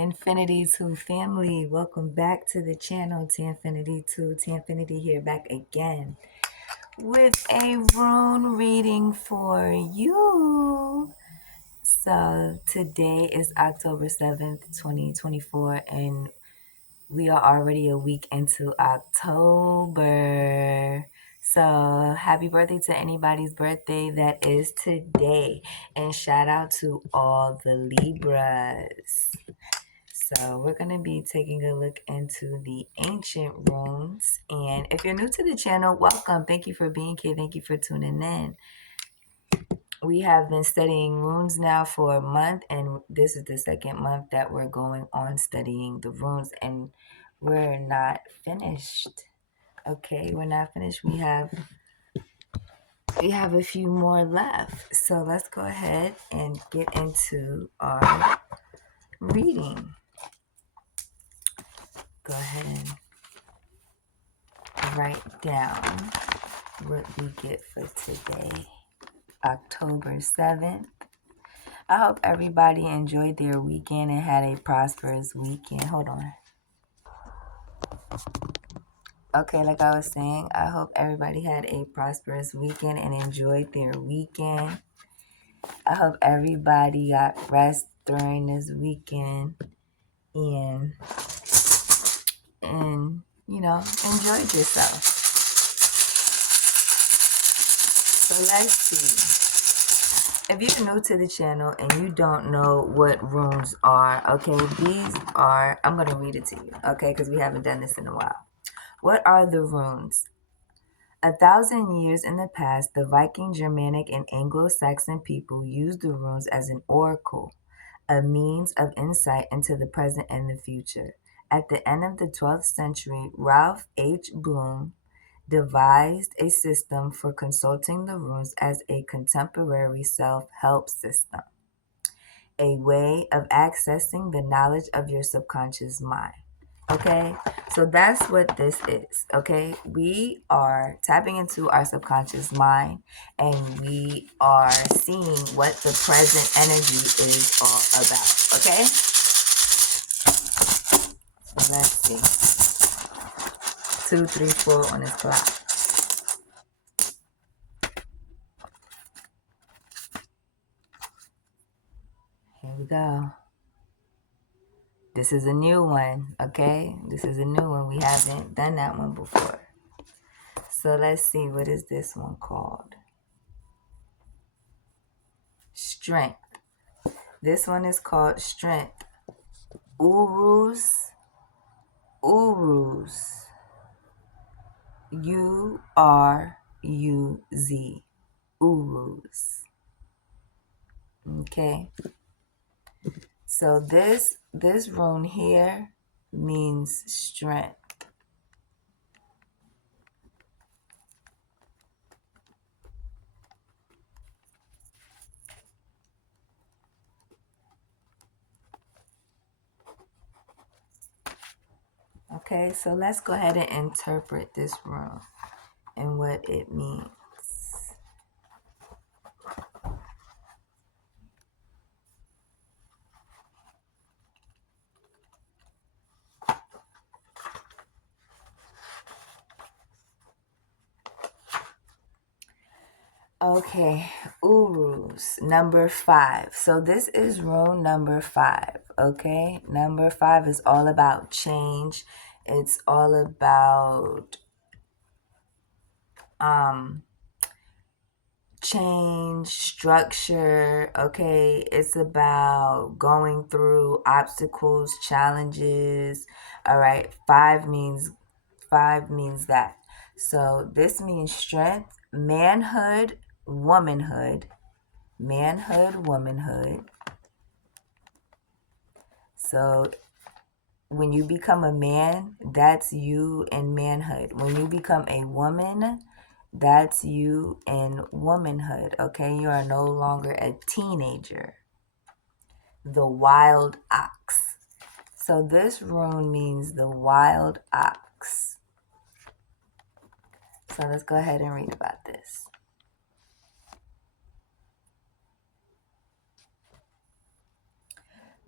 Infinity 2 family, welcome back to the channel. Infinity 2, Infinity here, back again with a rune reading for you. So today is October 7th, 2024, and we are already a week into October. So happy birthday to anybody's birthday that is today, and shout out to all the Libras. So we're going to be taking a look into the ancient runes. And if you're new to the channel, welcome. Thank you for being here. Thank you for tuning in. We have been studying runes now for a month, and this is the second month that we're going on studying the runes, and we're not finished. Okay, we're not finished. We have a few more left. So let's go ahead and get into our reading. Go ahead and write down what we get for today, October 7th. I hope everybody enjoyed their weekend and had a prosperous weekend. Hold on. Okay, like I was saying, I hope everybody had a prosperous weekend and enjoyed their weekend. I hope everybody got rest during this weekend and enjoyed yourself. So let's see. If you're new to the channel and you don't know what runes are, okay, these are, I'm going to read it to you, okay, because we haven't done this in a while. What are the runes? 1,000 years in the past, the Viking, Germanic, and Anglo-Saxon people used the runes as an oracle, a means of insight into the present and the future. At the end of the 12th century, Ralph H. Bloom devised a system for consulting the runes as a contemporary self-help system, a way of accessing the knowledge of your subconscious mind. Okay, so that's what this is. Okay, we are tapping into our subconscious mind and we are seeing what the present energy is all about. Okay, so let's see. 2, 3, 4 on this clock. Here we go. This is a new one, okay? This is a new one. We haven't done that one before. So let's see, what is this one called? Strength. This one is called Strength. Uruz. Uruz. U-R-U-Z. Uruz. Okay? So this rune here means strength. Okay, so let's go ahead and interpret this rune and what it means. Okay, Uruz, number 5. So this is rune number 5, okay? Number 5 is all about change. It's all about change, structure, okay? It's about going through obstacles, challenges. All right, 5 means that. So this means strength, manhood, womanhood. Manhood, womanhood. So when you become a man, that's you in manhood. When you become a woman, that's you in womanhood, okay? You are no longer a teenager. The wild ox. So this rune means the wild ox. So let's go ahead and read about this.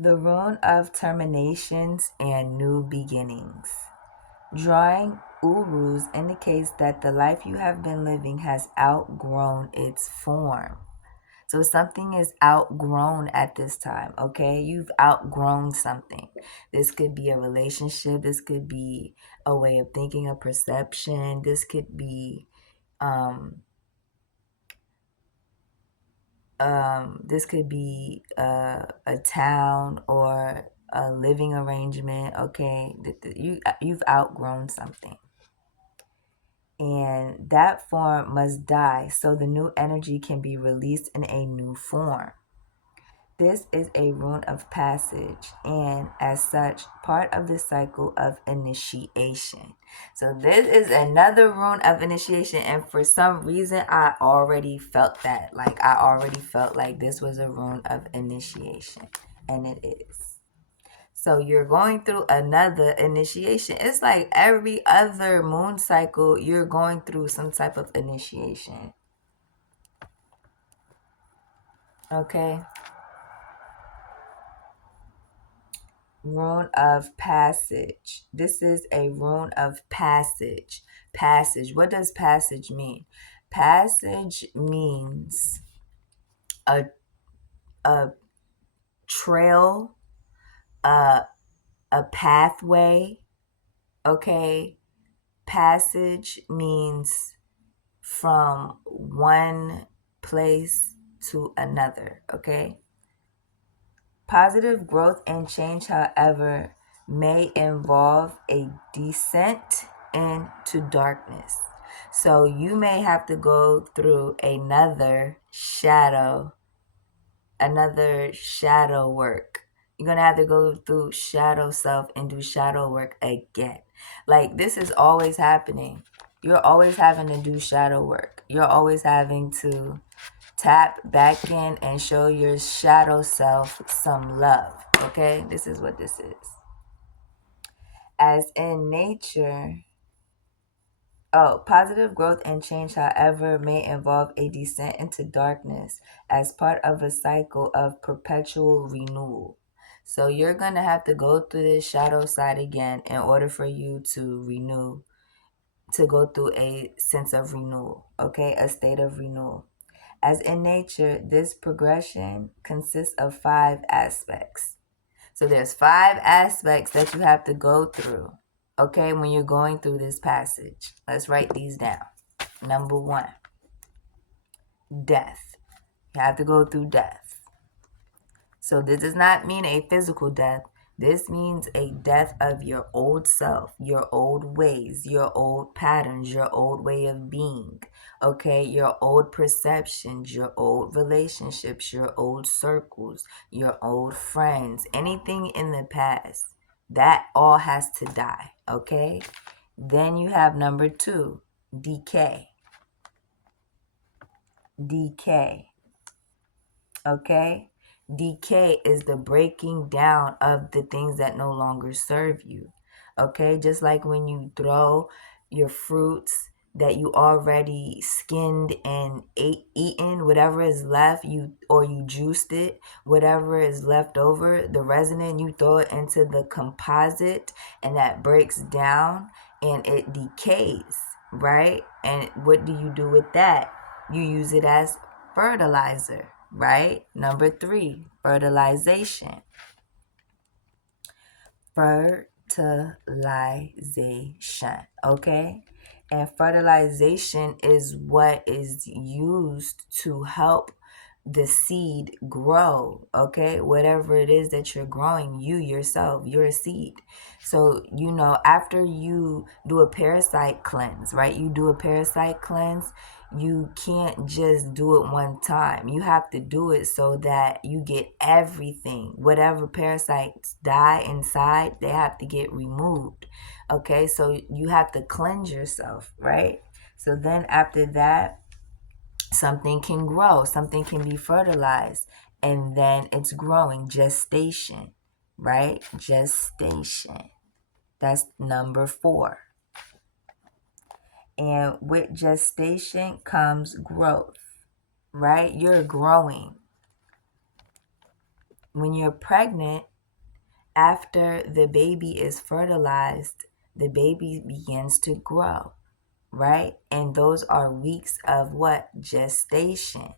The rune of terminations and new beginnings. Drawing Uruz indicates that the life you have been living has outgrown its form. So something is outgrown at this time, okay? You've outgrown something. This could be a relationship. This could be a way of thinking, a perception. This could be a town or a living arrangement, okay? You've outgrown something. And that form must die so the new energy can be released in a new form. This is a rune of passage and, as such, part of the cycle of initiation. So this is another rune of initiation, and for some reason, I already felt that. Like, I already felt like this was a rune of initiation, and it is. So you're going through another initiation. It's like every other moon cycle, you're going through some type of initiation. Okay? Rune of passage. This is a rune of passage. Passage. What does passage mean? Passage means a trail, a pathway. Okay? Passage means from one place to another. Okay? Positive growth and change, however, may involve a descent into darkness. So you may have to go through another shadow work. You're going to have to go through shadow self and do shadow work again. Like, this is always happening. You're always having to do shadow work. You're always having to tap back in and show your shadow self some love. Okay? This is what this is. As in nature, positive growth and change, however, may involve a descent into darkness as part of a cycle of perpetual renewal. So you're going to have to go through this shadow side again in order for you to renew, to go through a sense of renewal, okay? A state of renewal. As in nature, this progression consists of 5 aspects. So there's 5 aspects that you have to go through, okay, when you're going through this passage. Let's write these down. Number 1, death. You have to go through death. So this does not mean a physical death. This means a death of your old self, your old ways, your old patterns, your old way of being, okay? Your old perceptions, your old relationships, your old circles, your old friends, anything in the past. That all has to die, okay? Then you have number 2, decay. Decay, okay? Decay is the breaking down of the things that no longer serve you. Okay, just like when you throw your fruits that you already skinned and eaten, whatever is left, you juiced it, whatever is left over, the resin, you throw it into the composite, and that breaks down and it decays, right? And what do you do with that? You use it as fertilizer, right? Number 3, fertilization. Fertilization, okay? And fertilization is what is used to help the seed grow, okay? Whatever it is that you're growing, you yourself, you're a seed. So, after you do a parasite cleanse, right? You do a parasite cleanse, you can't just do it one time. You have to do it so that you get everything. Whatever parasites die inside, they have to get removed. Okay, so you have to cleanse yourself, right? So then after that, something can grow, something can be fertilized, and then it's growing. Gestation, right? Gestation. That's number 4. And with gestation comes growth, right? You're growing. When you're pregnant, After the baby is fertilized, the baby begins to grow, right? And those are weeks of what? Gestation.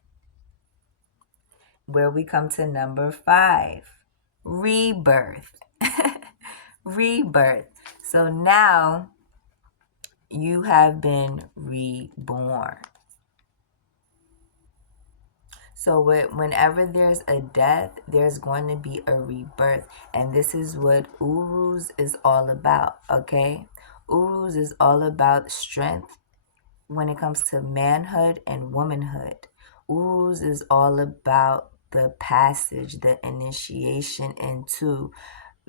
Where we come to number 5, rebirth. Rebirth. So now you have been reborn. So whenever there's a death, there's going to be a rebirth. And this is what Uruz is all about, okay? Uruz is all about strength when it comes to manhood and womanhood. Uruz is all about the passage, the initiation into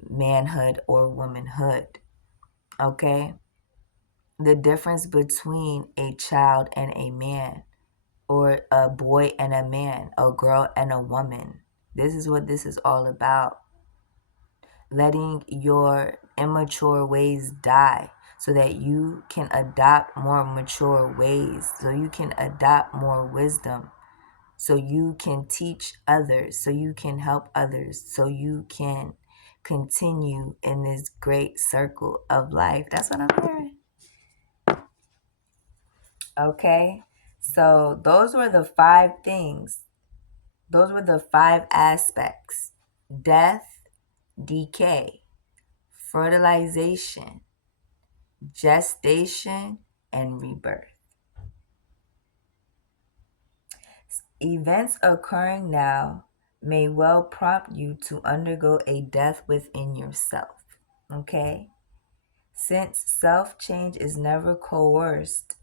manhood or womanhood, okay? The difference between a child and a man, or a boy and a man, a girl and a woman. This is what this is all about. Letting your immature ways die so that you can adopt more mature ways, so you can adopt more wisdom, so you can teach others, so you can help others, so you can continue in this great circle of life. That's what I'm hearing. Okay? So those were the 5 things. Those were the 5 aspects: death, decay, fertilization, gestation, and rebirth. Events occurring now may well prompt you to undergo a death within yourself. Okay? Since self change is never coerced,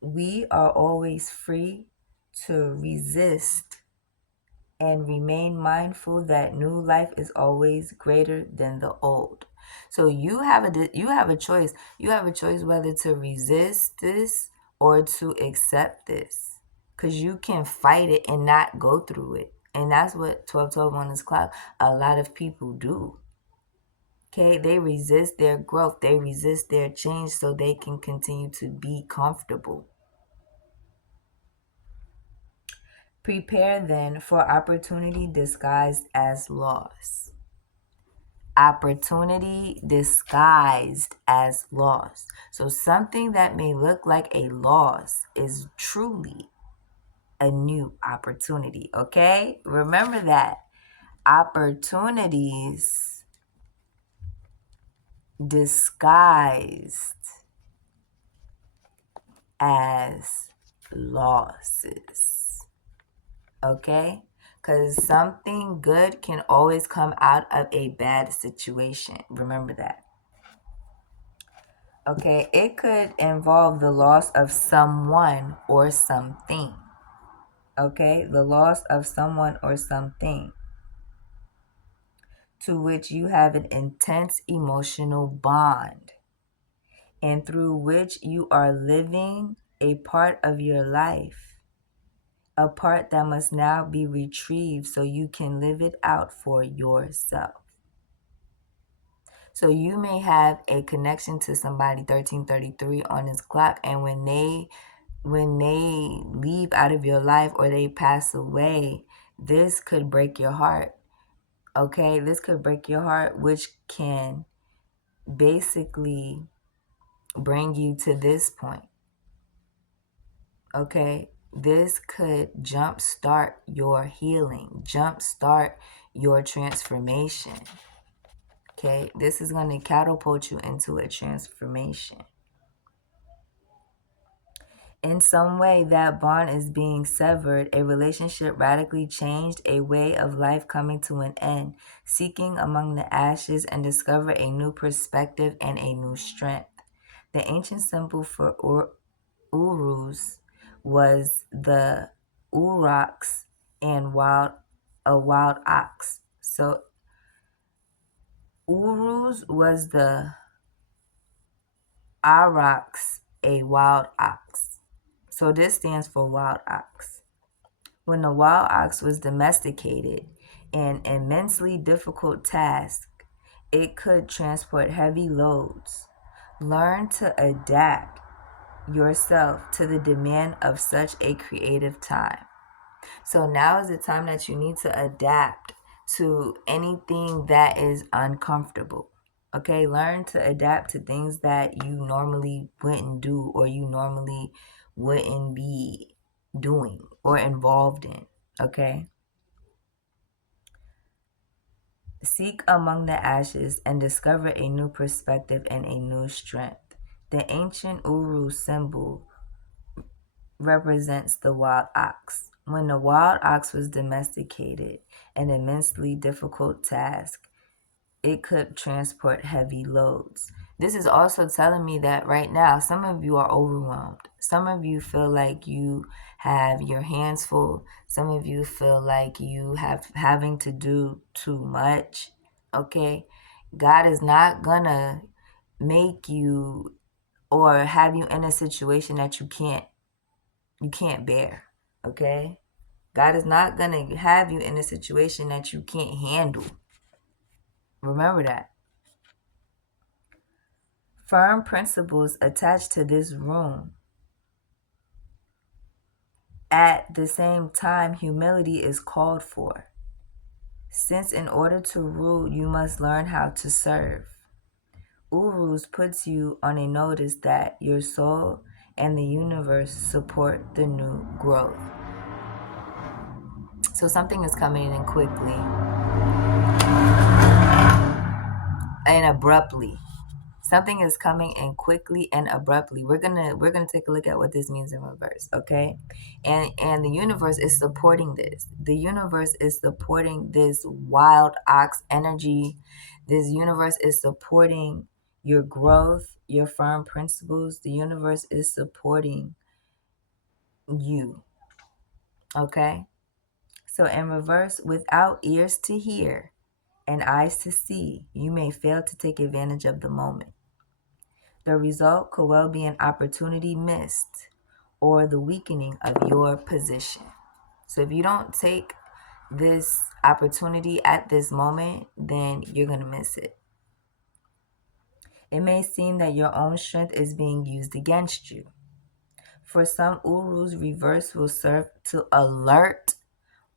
we are always free to resist and remain mindful that new life is always greater than the old. So you have a choice. You have a choice whether to resist this or to accept this, because you can fight it and not go through it. And that's what 1212 on this clock, a lot of people do. Okay, they resist their growth, they resist their change so they can continue to be comfortable. Prepare then for opportunity disguised as loss. Opportunity disguised as loss. So something that may look like a loss is truly a new opportunity, okay? Remember that. Opportunities disguised as losses, okay? Because something good can always come out of a bad situation. Remember that. Okay, it could involve the loss of someone or something. Okay, the loss of someone or something to which you have an intense emotional bond and through which you are living a part of your life, a part that must now be retrieved so you can live it out for yourself. So you may have a connection to somebody 1333 on this clock, and when they leave out of your life or they pass away, this could break your heart. Okay, this could break your heart, which can basically bring you to this point. Okay, this could jumpstart your healing, jumpstart your transformation. Okay, this is going to catapult you into a transformation. In some way, that bond is being severed, a relationship radically changed, a way of life coming to an end, seeking among the ashes and discover a new perspective and a new strength. The ancient symbol for Uruz was the urox and a wild ox. So Uruz was the aurochs, a wild ox. So this stands for wild ox. When the wild ox was domesticated, an immensely difficult task, it could transport heavy loads. Learn to adapt yourself to the demand of such a creative time. So now is the time that you need to adapt to anything that is uncomfortable. Okay, learn to adapt to things that you normally wouldn't do or you normally wouldn't be doing or involved in. Okay, seek among the ashes and discover a new perspective and a new strength. The ancient Uru symbol represents the wild ox. When the wild ox was domesticated, an immensely difficult task, it could transport heavy loads. This is also telling me that right now, some of you are overwhelmed. Some of you feel like you have your hands full. Some of you feel like you have having to do too much. Okay? God is not gonna make you or have you in a situation that you can't bear. Okay? God is not gonna have you in a situation that you can't handle. Remember that. Firm principles attached to this room. At the same time, humility is called for, since in order to rule, you must learn how to serve. Uruz puts you on a notice that your soul and the universe support the new growth. So something is coming in quickly and abruptly. Something is coming in quickly and abruptly. We're gonna take a look at what this means in reverse, okay? And the universe is supporting this. The universe is supporting this wild ox energy. This universe is supporting your growth, your firm principles. The universe is supporting you, okay? So in reverse, without ears to hear and eyes to see, you may fail to take advantage of the moment. The result could well be an opportunity missed or the weakening of your position. So if you don't take this opportunity at this moment, then you're going to miss it. It may seem that your own strength is being used against you. For some, Uru's reverse will serve to alert,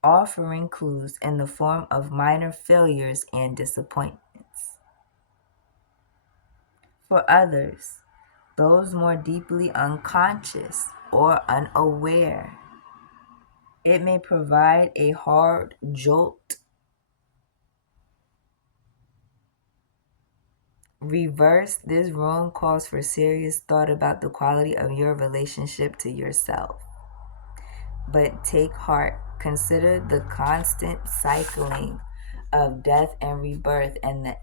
offering clues in the form of minor failures and disappointments. For others, those more deeply unconscious or unaware, it may provide a hard jolt. Reverse, this room calls for serious thought about the quality of your relationship to yourself. But take heart, consider the constant cycling of death and rebirth and the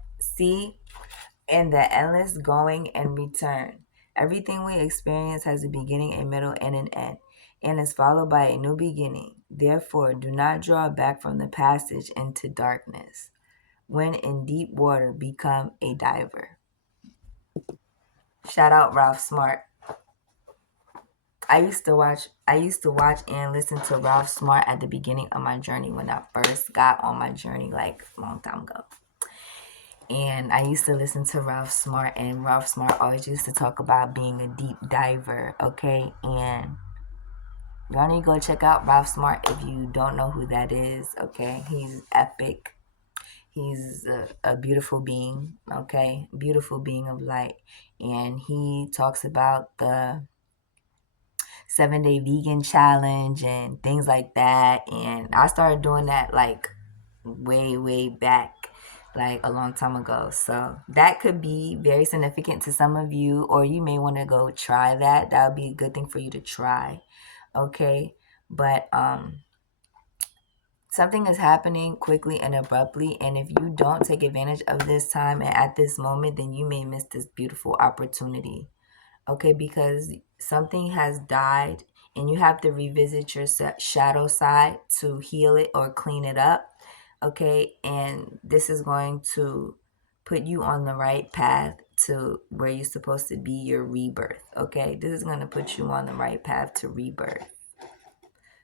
endless going and return. Everything we experience has a beginning, a middle, and an end, and is followed by a new beginning. Therefore, do not draw back from the passage into darkness. When in deep water, become a diver. Shout out Ralph Smart. I used to watch and listen to Ralph Smart at the beginning of my journey when I first got on my journey, like a long time ago. And I used to listen to Ralph Smart, and Ralph Smart always used to talk about being a deep diver, okay? And y'all need to go check out Ralph Smart if you don't know who that is, okay? He's epic. He's a beautiful being, okay? Beautiful being of light. And he talks about the 7-day vegan challenge and things like that. And I started doing that like way back, like a long time ago. So that could be very significant to some of you, or you may want to go try that. That would be a good thing for you to try. Okay. But something is happening quickly and abruptly, and if you don't take advantage of this time and at this moment, then you may miss this beautiful opportunity. Okay, because something has died and you have to revisit your shadow side to heal it or clean it up. Okay, and this is going to put you on the right path to where you're supposed to be, your rebirth. Okay, this is going to put you on the right path to rebirth.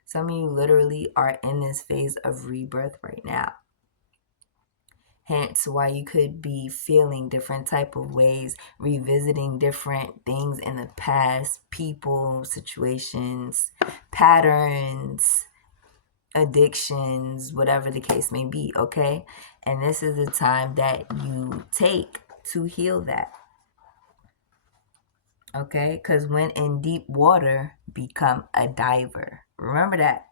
Some of you literally are in this phase of rebirth right now. Hence why you could be feeling different type of ways, revisiting different things in the past, people, situations, patterns, addictions, whatever the case may be, okay? And this is the time that you take to heal that, okay? Because when in deep water, become a diver. Remember that.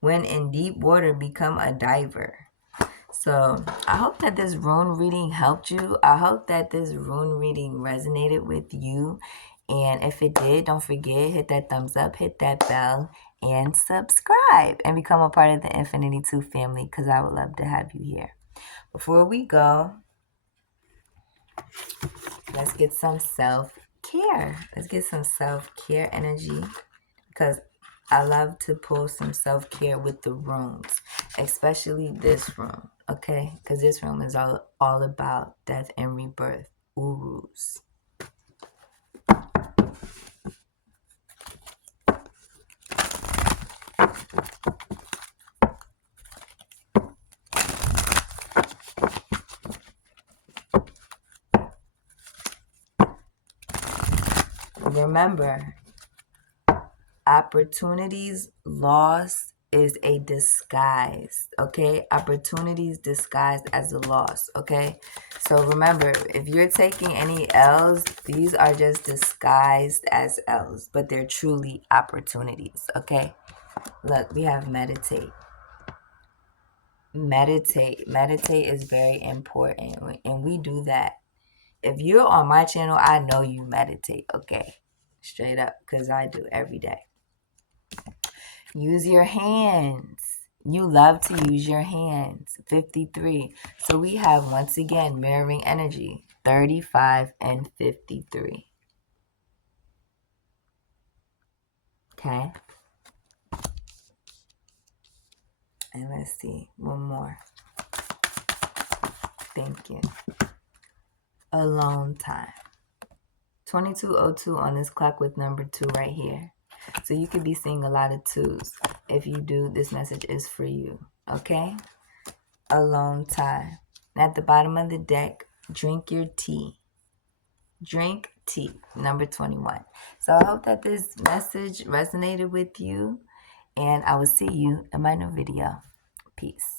When in deep water, become a diver. So I hope that this rune reading helped you. I hope that this rune reading resonated with you. And if it did, don't forget, hit that thumbs up, hit that bell, and subscribe. And become a part of the Infinity 2 family, because I would love to have you here. Before we go, let's get some self-care. Let's get some self-care energy, because I love to pull some self-care with the runes, especially this room, okay? Because this room is all about death and rebirth. Uruz. Remember, opportunities lost is a disguise, okay? Opportunities disguised as a loss, okay? So remember, if you're taking any L's, these are just disguised as L's, but they're truly opportunities, okay? Look, we have meditate. Meditate is very important, and we do that. If you're on my channel, I know you meditate, okay? Straight up, because I do every day. Use your hands. You love to use your hands. 53. So we have, once again, mirroring energy. 35 and 53. Okay? And let's see. One more. Thank you. Alone time. 2202 on this clock with number 2 right here. So you could be seeing a lot of 2s. If you do, this message is for you. Okay? Alone time. And at the bottom of the deck, drink your tea. Drink tea. Number 21. So I hope that this message resonated with you. And I will see you in my new video. Peace.